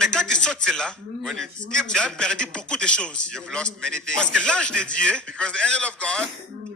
Mais quand tu sautes cela, When you skip, tu as perdu beaucoup de choses. you've lost many things. Parce que l'ange de Dieu, Because the angel of God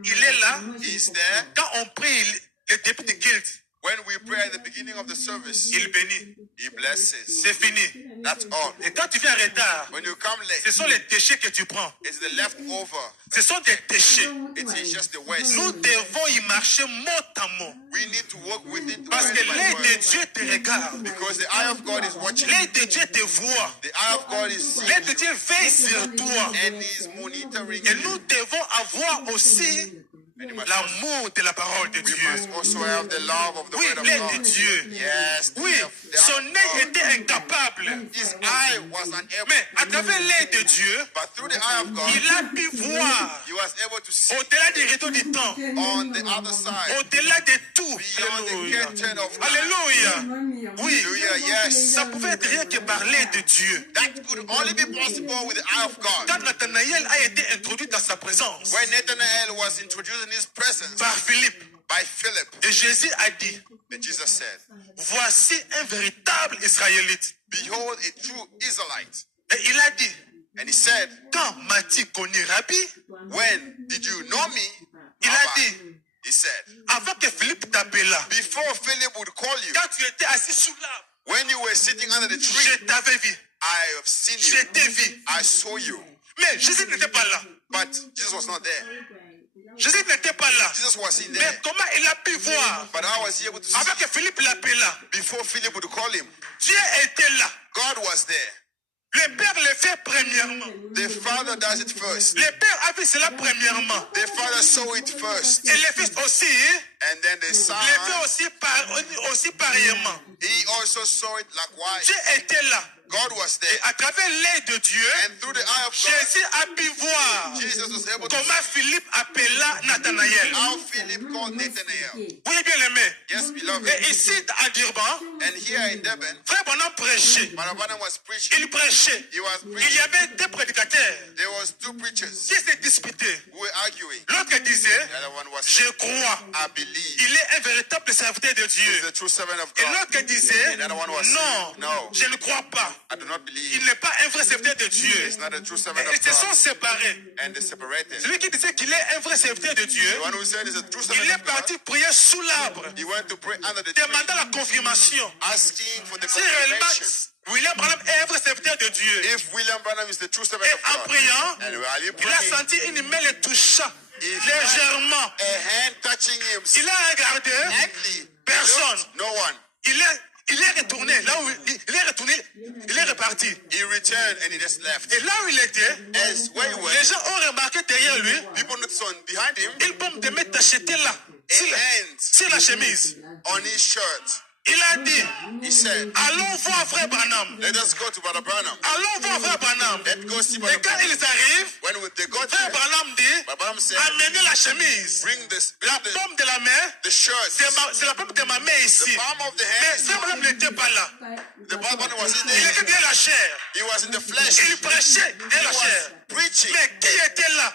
il est là. is there. Quand on prie le début de guild, When we pray at the beginning of the service, il bénit. he blesses. C'est fini. That's all. Et quand tu viens en retard, When you come ce late, sont les déchets que tu prends. it's the leftover. Ce sont des déchets. It is just the waste. Nous devons y marcher mot à mot. We need to work with it Parce word que by l'œil de word. Dieu te regarde. Because the eye of God is watching. L'œil de Dieu te voit. The eye of God is seeing L'œil de you. Dieu veille sur toi. And he is monitoring Et you. nous devons avoir aussi l'amour de la parole de We Dieu. must also have the love of the Oui, word of l'œil de God. Dieu. Yes. Oui, son œil était incapable. His eye was unable. Mais à travers l'œil de Dieu, But through the eye of God, il a pu voir he was able to see au-delà des rideaux du temps, on the other side, au-delà de tout. beyond the Alléluia. curtain of God. Alléluia. Oui, Hallelujah, yes. ça pouvait être rien que parler de Dieu. That could only be possible with the eye of God. Quand Nathanaël a été introduit dans sa présence When Nathanael was introduced in his presence par Philippe, by Philip, et Jésus a dit, then Jesus said, voici un véritable Israélite. behold a true Israelite. Et il a dit, And he said, quand m'as-tu connu, Rabbi? when did you know me? Il a Rabbi?" dit, He said, avant que Philippe t'appela, before Philip would call you, quand tu étais assis sous l'arbre, when you were sitting under the tree, je t'avais vu, I have seen je you. t'ai vu. I saw you. Mais Jésus n'était pas là. But Jesus was not there. Jésus n'était pas là. Jesus wasn't Mais there. comment il a pu voir But how was he able to see? avant que Philippe l'appela? Before Philip would call him, Dieu était là. God was there. Le Père le fait premièrement. The Father does it first. Le Père a vu cela premièrement. The Father saw it first. Et le Fils aussi, And then the Son, le fait aussi pareillement. he also saw it likewise. Dieu était là. God was there. À travers l'œil de Dieu, And through the eye of God, Jésus a pu voir Jesus was able to comment Philippe appela Nathanaël. how Philip called Nathanael. Oui, bien aimé. Yes, beloved. Et ici, à Durban, And here in Durban, Frère Bonhomme prêchait. Barabana was preaching. Il prêchait. He was Il y preaching. avait deux prédicateurs There was two preachers qui se disputaient. who were arguing. L'autre disait, The other one was je saying, crois. I believe. Il est un véritable serviteur de He's Dieu. the true servant of Et God. l'autre disait, And the other one was non, saying, no, je ne crois pas. I do not Il believe. n'est pas un vrai serviteur de Dieu. He's not a true servant Et of ils se sont God. séparés. And they separated. Celui qui disait qu'il est un vrai serviteur de Dieu, The one who said he's a true il servant est of God, parti prier sous l'arbre, he went to pray under the tree, demandant la confirmation. asking for the Si réellement confirmation. William Branham est un vrai serviteur de Dieu, If William Branham is the true servant et of en God, priant, and while he il a prayed, senti une main le touchant he felt légèrement. a hand touching him Il a regardé, slightly. personne. No one. Il est retourné là où il est retourné, il est reparti. He returned and he just left. Et là où il était, As where he les went, gens ont remarqué derrière lui people noticed on behind him une pomme de main tachetée là, a hand sur la chemise. on his shirt. Il a dit, He said, allons voir frère Branham. let us go to Brother Branham. Allons voir frère Branham. Let's go see Et Brother quand Branham. ils arrivent, When they got frère there, Branham dit, Brother Branham said, amenez la chemise. bring this, La pomme de la main, the shirt. c'est la pomme de ma main ici. The palm of the Mais hand. frère Branham n'était pas là. The Brother Branham was in Il était there. dans la chair. He was in the flesh. Il prêchait dans He la was chair. preaching. Mais qui était là?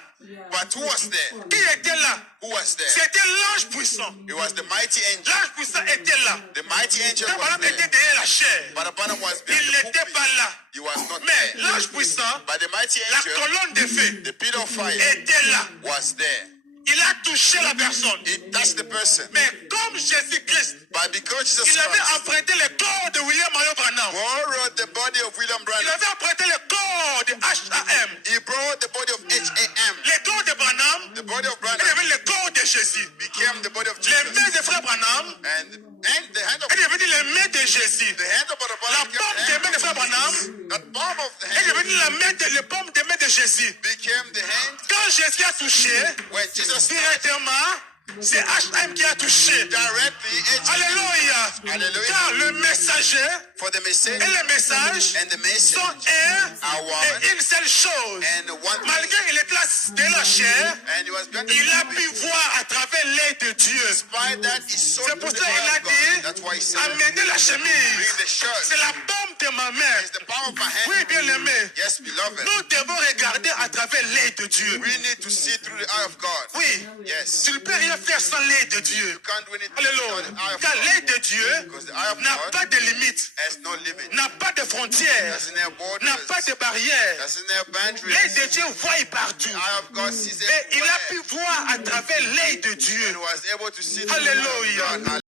But who was there? Qui était là? Who was there? C'était l'ange puissant. It was the mighty angel. L'ange puissant était là. The mighty angel Frère was Branham était there. derrière la chair. Brother Branham was Il behind the n'était pulpit. pas là. He was not Mais there. l'ange puissant, But the mighty la angel, colonne de feu, the pillar of fire, était là. was there. Il a touché la personne. He touched the person. Mais comme Jésus-Christ, But because Jesus il avait Christ emprunté le corps de William Mario Branham. borrowed the body of William Il Branham, avait emprunté le corps de H.A.M. he borrowed the body of H.A.M. Le corps de Branham, The body of il Branham avait le corps de Jésus. became the body of Les Jesus. mains de frère Branham, And the hand of elle est devenue les mains de Jésus. the hand of Brother La Branham pomme became des the mains de frère Branham, hand. That palm of the elle est hand devenue les pommes des mains de Jésus. became the hand Quand Jésus a touché, when Jesus directement, c'est H.M. qui a touché. directly Alléluia. Hallelujah. Car le messager for the message et le message and the message sont un are one et une seule chose. and one Malgré qu'il était là de la chair, and he was behind il a the pu pulpit. voir à travers l'œil de Dieu. Despite that, he saw C'est through pour the ça qu'il eye a of God. dit, That's why he said, amenez la bring chemise. the shirt. C'est la paume de ma main. It's the palm of my hand. Oui, bien aimé. Yes, beloved. Nous devons regarder à travers l'œil de Dieu. We need to see through the eye of God. Oui. Yes. Tu ne peux rien faire sans l'œil de Dieu. You can't do anything Alléluia. without the eye of Car God. l'œil de Dieu Because the eye of n'a God pas de limite. has no limit. n'a pas de frontières, Doesn't have borders. n'a pas de barrières. Doesn't have boundaries. L'œil de Dieu voit partout. The eye of God sees Et il a pu everywhere. voir à travers l'œil de Dieu. And was able to see Alléluia. the God.